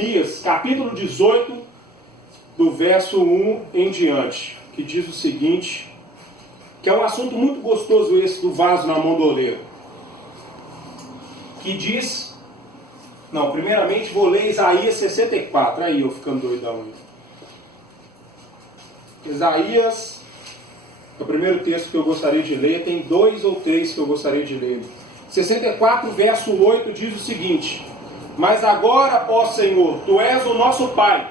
Jeremias, capítulo 18, do verso 1 em diante, que diz o seguinte, que é um assunto muito gostoso esse do vaso na mão do oleiro. Que diz... Não, primeiramente vou ler Isaías 64. Aí eu ficando doidão. Isaías, é o primeiro texto que eu gostaria de ler. Tem 2 ou 3 que eu gostaria de ler. 64, verso 8 diz o seguinte: mas agora, ó Senhor, Tu és o nosso Pai.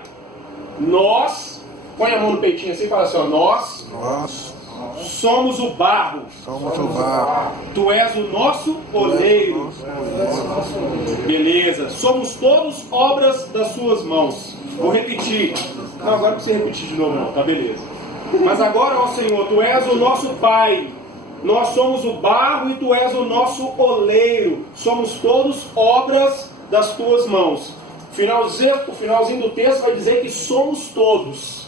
Nós, põe a mão no peitinho assim e fala assim, ó, nós somos o barro. Tu és o nosso oleiro. Beleza. Somos todos obras das suas mãos. Vou repetir. Não, agora não precisa repetir de novo não, tá beleza. Mas agora, ó Senhor, Tu és o nosso Pai. Nós somos o barro e Tu és o nosso oleiro. Somos todos obras das Tuas mãos. O finalzinho do texto vai dizer que somos todos.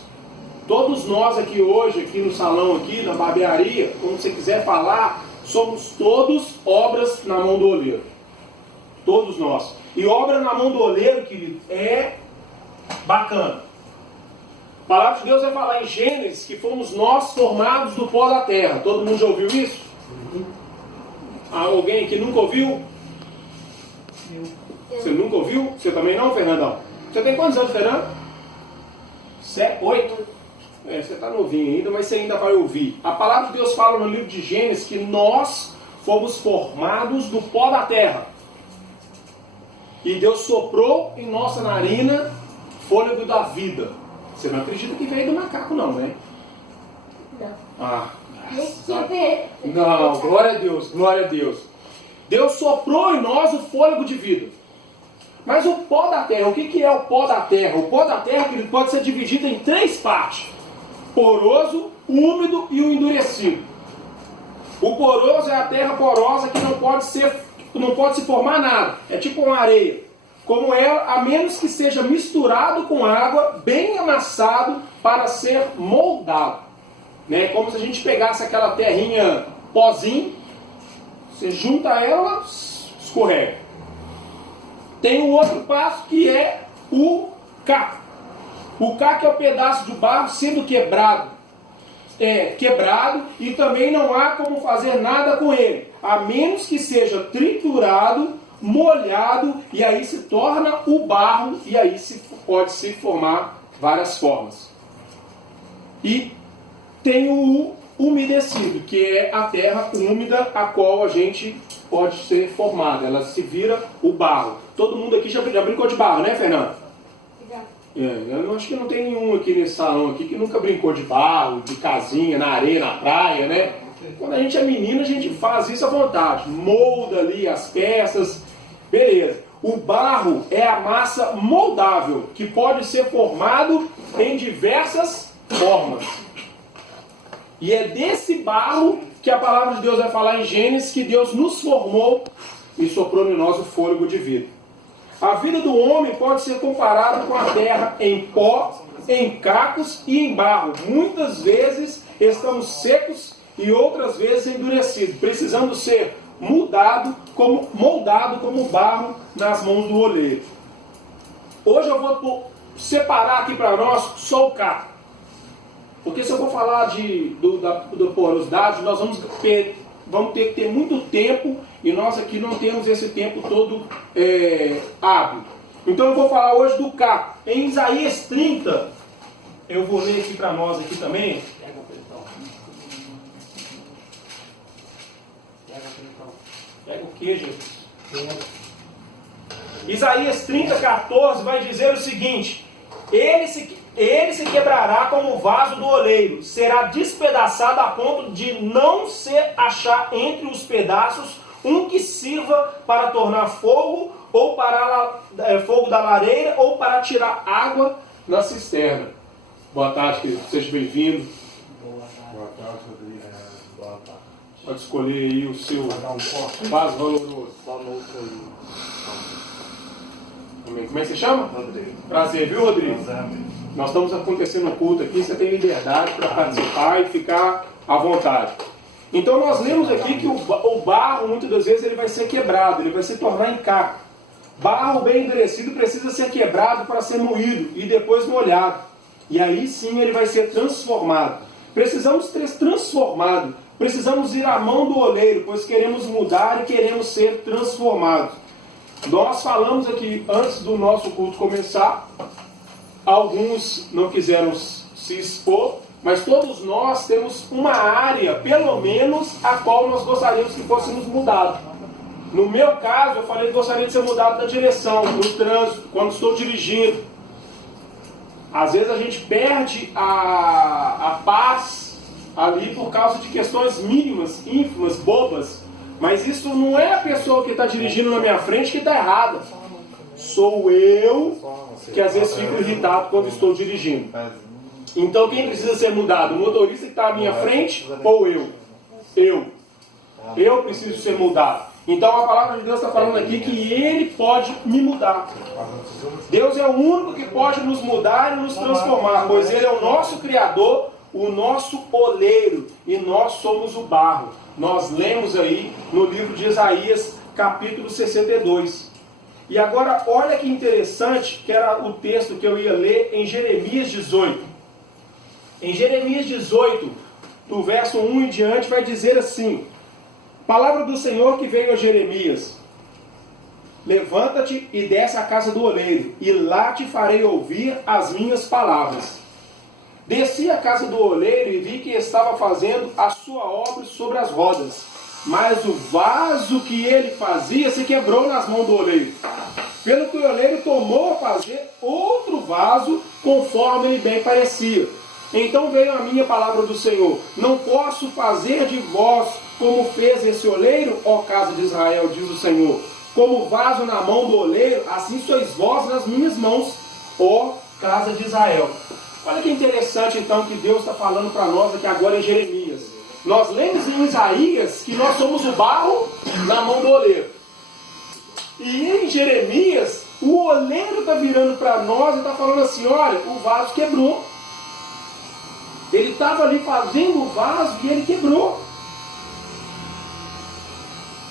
Todos nós aqui hoje, aqui no salão, aqui na barbearia, como você quiser falar, somos todos obras na mão do oleiro. Todos nós. E obra na mão do oleiro, querido, é bacana. A palavra de Deus vai falar em Gênesis que fomos nós formados do pó da terra. Todo mundo já ouviu isso? Alguém que nunca ouviu? Você nunca ouviu? Você também não, Fernandão? Você tem quantos anos, Fernando? 8? Você está novinho ainda, mas você ainda vai ouvir. A palavra de Deus fala no livro de Gênesis que nós fomos formados do pó da terra. E Deus soprou em nossa narina fôlego da vida. Você não acredita que veio do macaco não, né? Não. Não, glória a Deus, glória a Deus. Deus soprou em nós o fôlego de vida. Mas o pó da terra, o que é o pó da terra? O pó da terra, querido, pode ser dividido em 3 partes. Poroso, úmido e o endurecido. O poroso é a terra porosa que não pode se formar nada. É tipo uma areia. Como ela, a menos que seja misturado com água, bem amassado para ser moldado. Né? Como se a gente pegasse aquela terrinha pozinho, você junta ela, escorrega. Tem um outro passo que é o caco. O caco é o pedaço de barro sendo quebrado. Quebrado e também não há como fazer nada com ele, a menos que seja triturado, molhado, e aí se torna o barro, e aí pode se formar várias formas. E tem o umedecido, que é a terra úmida a qual a gente pode ser formada. Ela se vira o barro. Todo mundo aqui já brincou de barro, né, Fernando? Já. Eu acho que não tem nenhum aqui nesse salão aqui que nunca brincou de barro, de casinha, na areia, na praia, né? Quando a gente é menino, a gente faz isso à vontade. Molda ali as peças, beleza. O barro é a massa moldável, que pode ser formado em diversas formas. E é desse barro que a palavra de Deus vai falar em Gênesis, que Deus nos formou e soprou em nós o fôlego de vida. A vida do homem pode ser comparada com a terra em pó, em cacos e em barro. Muitas vezes estamos secos e outras vezes endurecidos, precisando ser moldado como barro nas mãos do oleiro. Hoje eu vou separar aqui para nós só o caco. Porque se eu for falar da porosidade, nós vamos ter que ter muito tempo e nós aqui não temos esse tempo todo hábil. Então eu vou falar hoje do caco. Em Isaías 30, eu vou ler aqui para nós aqui também. Pega o que, Jesus? Isaías 30, 14 vai dizer o seguinte: Ele se quebrará como o vaso do oleiro, será despedaçado a ponto de não se achar entre os pedaços um que sirva para tornar fogo, ou para fogo da lareira, ou para tirar água na cisterna. Boa tarde, querido. Seja bem-vindo. Boa tarde, Rodrigo. Boa tarde. Pode escolher aí o seu vaso valoroso. Como é que você chama? Rodrigo. Prazer, viu, Rodrigo? Prazer, amigo. Nós estamos acontecendo um culto aqui, você tem liberdade para participar e ficar à vontade. Então nós lemos aqui que o barro, muitas das vezes, ele vai ser quebrado, ele vai se tornar em caco. Barro bem endurecido precisa ser quebrado para ser moído e depois molhado. E aí sim ele vai ser transformado. Precisamos ser transformados. Precisamos ir à mão do oleiro, pois queremos mudar e queremos ser transformados. Nós falamos aqui, antes do nosso culto começar, alguns não quiseram se expor, mas todos nós temos uma área, pelo menos, a qual nós gostaríamos que fôssemos mudados. No meu caso, eu falei que gostaria de ser mudado da direção, no trânsito, quando estou dirigindo. Às vezes a gente perde a paz ali por causa de questões mínimas, ínfimas, bobas. Mas isso não é a pessoa que está dirigindo na minha frente que está errada. Sou eu que às vezes fico irritado quando estou dirigindo. Então quem precisa ser mudado? O motorista que está à minha frente ou eu? Eu preciso ser mudado. Então a palavra de Deus está falando aqui que Ele pode me mudar. Deus é o único que pode nos mudar e nos transformar, pois Ele é o nosso Criador, o nosso oleiro, e nós somos o barro. Nós lemos aí no livro de Isaías, capítulo 62. E agora olha que interessante, que era o texto que eu ia ler em Jeremias 18. Em Jeremias 18, do verso 1 em diante, vai dizer assim: palavra do Senhor que veio a Jeremias: levanta-te e desce à casa do oleiro, e lá te farei ouvir as minhas palavras. Desci à casa do oleiro e vi que estava fazendo a sua obra sobre as rodas, mas o vaso que ele fazia se quebrou nas mãos do oleiro. Pelo que o oleiro tomou a fazer outro vaso, conforme lhe bem parecia. Então veio a minha palavra do Senhor: não posso fazer de vós como fez esse oleiro, ó casa de Israel, diz o Senhor. Como vaso na mão do oleiro, assim sois vós nas minhas mãos, ó casa de Israel. Olha que interessante então que Deus está falando para nós aqui agora em Jeremias. Nós lemos em Isaías que nós somos o barro na mão do oleiro. E em Jeremias, o oleiro está virando para nós e está falando assim: olha, o vaso quebrou. Ele estava ali fazendo o vaso e ele quebrou.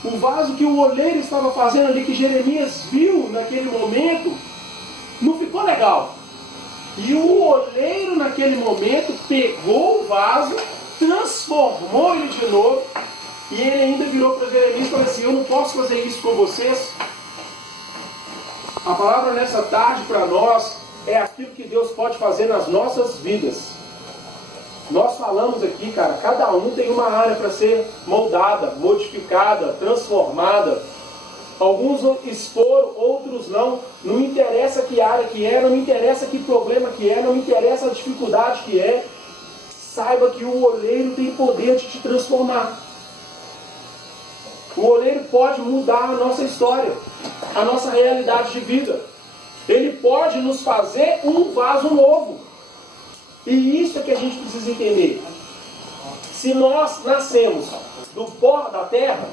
O vaso que o oleiro estava fazendo ali, que Jeremias viu naquele momento, não ficou legal. E o oleiro naquele momento pegou o vaso, transformou ele de novo, e ele ainda virou para Jeremias e falou assim: eu não posso fazer isso com vocês. A palavra nessa tarde para nós é aquilo que Deus pode fazer nas nossas vidas. Nós falamos aqui, cara, cada um tem uma área para ser moldada, modificada, transformada. Alguns exporam, outros não. Não interessa que área que é, não me interessa que problema que é, não me interessa a dificuldade que é. Saiba que o oleiro tem poder de te transformar. O oleiro pode mudar a nossa história, a nossa realidade de vida. Ele pode nos fazer um vaso novo. E isso é que a gente precisa entender. Se nós nascemos do pó da terra,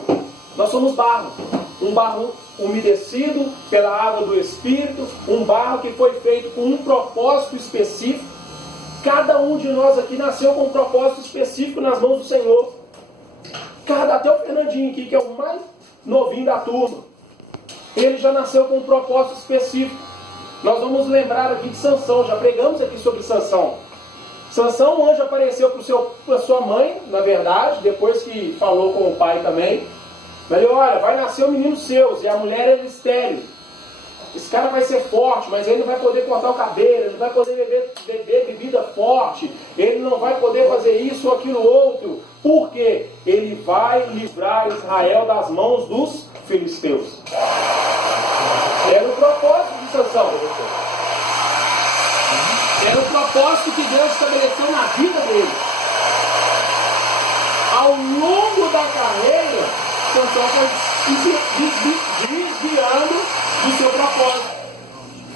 nós somos barro. Um barro umedecido pela água do Espírito, um barro que foi feito com um propósito específico. Cada um de nós aqui nasceu com um propósito específico nas mãos do Senhor. Até o Fernandinho aqui, que é o mais novinho da turma, ele já nasceu com um propósito específico. Nós vamos lembrar aqui de Sansão, já pregamos aqui sobre Sansão. Sansão, um anjo apareceu para sua mãe, na verdade, depois que falou com o pai também. Ele: olha, vai nascer um menino seu, e a mulher é estéril. Esse cara vai ser forte, mas ele não vai poder cortar o cabelo, ele não vai poder beber bebida forte, ele não vai poder fazer isso ou aquilo outro. Por quê? Ele vai livrar Israel das mãos dos filisteus. Era o propósito de Sansão. Era o propósito que Deus estabeleceu na vida dele. Ao longo da carreira, Sansão foi desviando do seu propósito.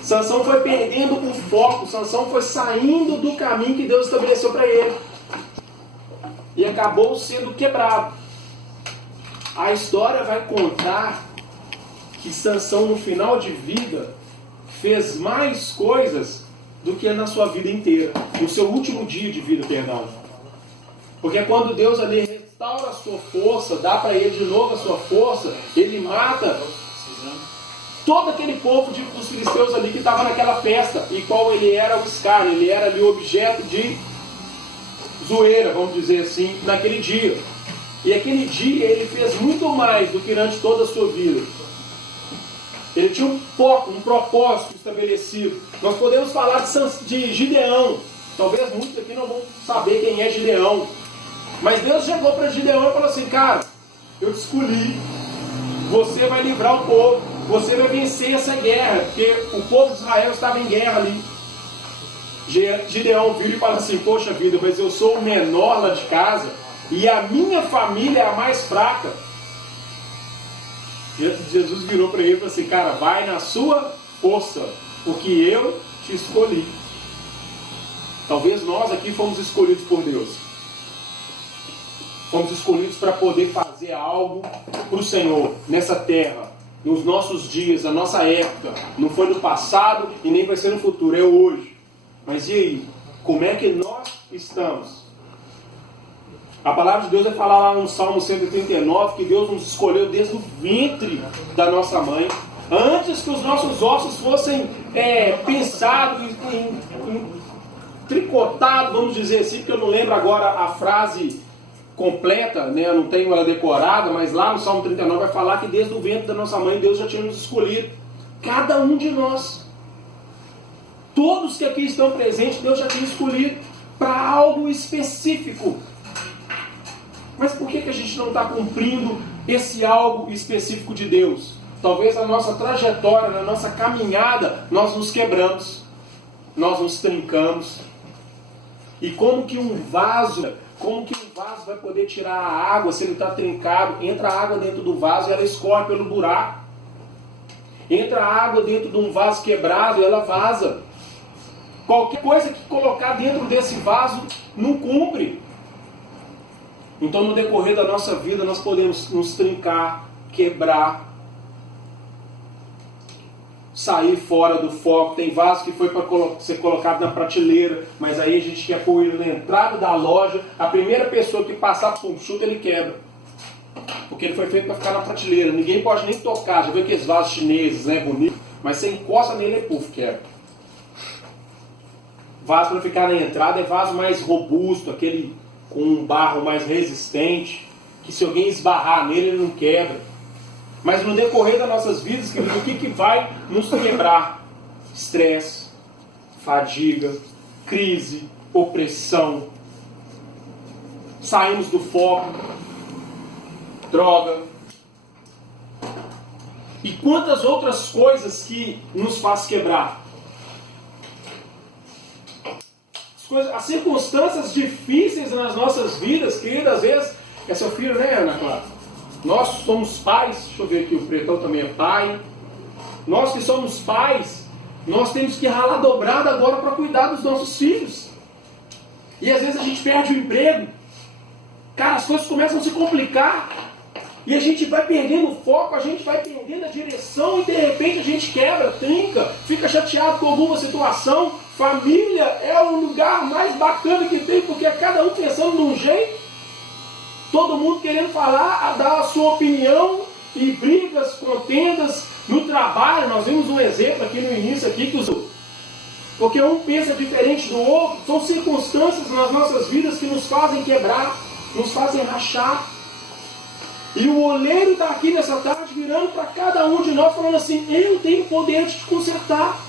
Sansão foi perdendo o foco. Sansão foi saindo do caminho que Deus estabeleceu para ele. E acabou sendo quebrado. A história vai contar que Sansão, no final de vida, fez mais coisas do que na sua vida inteira. No seu último dia de vida, perdão. Porque quando Deus ali restaura a sua força, dá para ele de novo a sua força, ele mata todo aquele povo dos filisteus ali que estava naquela festa, e qual ele era o escárnio, ele era ali o objeto de zoeira, vamos dizer assim, naquele dia. E aquele dia ele fez muito mais do que durante toda a sua vida. Ele tinha um foco, um propósito estabelecido. Nós podemos falar de Gideão. Talvez muitos aqui não vão saber quem é Gideão. Mas Deus chegou para Gideão e falou assim: cara, eu te escolhi. Você vai livrar o povo. Você vai vencer essa guerra. Porque o povo de Israel estava em guerra ali. Gideão vira e fala assim: poxa vida, mas eu sou o menor lá de casa. E a minha família é a mais fraca. Jesus virou para ele e falou assim: cara, vai na sua força, porque eu te escolhi. Talvez nós aqui fomos escolhidos por Deus. Fomos escolhidos para poder fazer algo para o Senhor, nessa terra, nos nossos dias, na nossa época. Não foi no passado e nem vai ser no futuro, é hoje. Mas e aí? Como é que nós estamos? A palavra de Deus vai falar lá no Salmo 139 que Deus nos escolheu desde o ventre da nossa mãe, antes que os nossos ossos fossem pensados, tricotados, vamos dizer assim, porque eu não lembro agora a frase completa, né? Eu não tenho ela decorada, mas lá no Salmo 39 vai falar que desde o ventre da nossa mãe Deus já tinha nos escolhido, cada um de nós. Todos que aqui estão presentes, Deus já tinha escolhido para algo específico. Mas por que a gente não está cumprindo esse algo específico de Deus? Talvez na nossa trajetória, na nossa caminhada, nós nos quebramos, nós nos trincamos. E como que um vaso vai poder tirar a água se ele está trincado? Entra a água dentro do vaso e ela escorre pelo buraco. Entra a água dentro de um vaso quebrado e ela vaza. Qualquer coisa que colocar dentro desse vaso não cumpre. Então, no decorrer da nossa vida, nós podemos nos trincar, quebrar, sair fora do foco. Tem vaso que foi para ser colocado na prateleira, mas aí a gente quer pôr ele na entrada da loja. A primeira pessoa que passar por um chute, ele quebra. Porque ele foi feito para ficar na prateleira. Ninguém pode nem tocar. Já viu aqueles vasos chineses, né, bonitos? Mas você encosta nele e puf, quebra. Vaso para ficar na entrada é vaso mais robusto, aquele com um barro mais resistente, que se alguém esbarrar nele, ele não quebra. Mas no decorrer das nossas vidas, querido, o que vai nos quebrar? Estresse, fadiga, crise, opressão. Saímos do foco, droga. E quantas outras coisas que nos faz quebrar? As circunstâncias difíceis nas nossas vidas, querida, às vezes, é seu filho, né, Ana Clara? Nós somos pais, deixa eu ver aqui, o Pretão também é pai. Nós que somos pais, nós temos que ralar dobrado agora para cuidar dos nossos filhos. E às vezes a gente perde o emprego. Cara, as coisas começam a se complicar. E a gente vai perdendo o foco, a gente vai perdendo a direção e de repente a gente quebra, trinca, fica chateado com alguma situação. Família é o lugar mais bacana que tem, porque é cada um pensando de um jeito, todo mundo querendo falar, dar a sua opinião, e brigas, contendas no trabalho. Nós vimos um exemplo aqui no início, aqui, porque um pensa diferente do outro. São circunstâncias nas nossas vidas que nos fazem quebrar, nos fazem rachar. E o oleiro está aqui nessa tarde virando para cada um de nós falando assim: eu tenho poder de te consertar.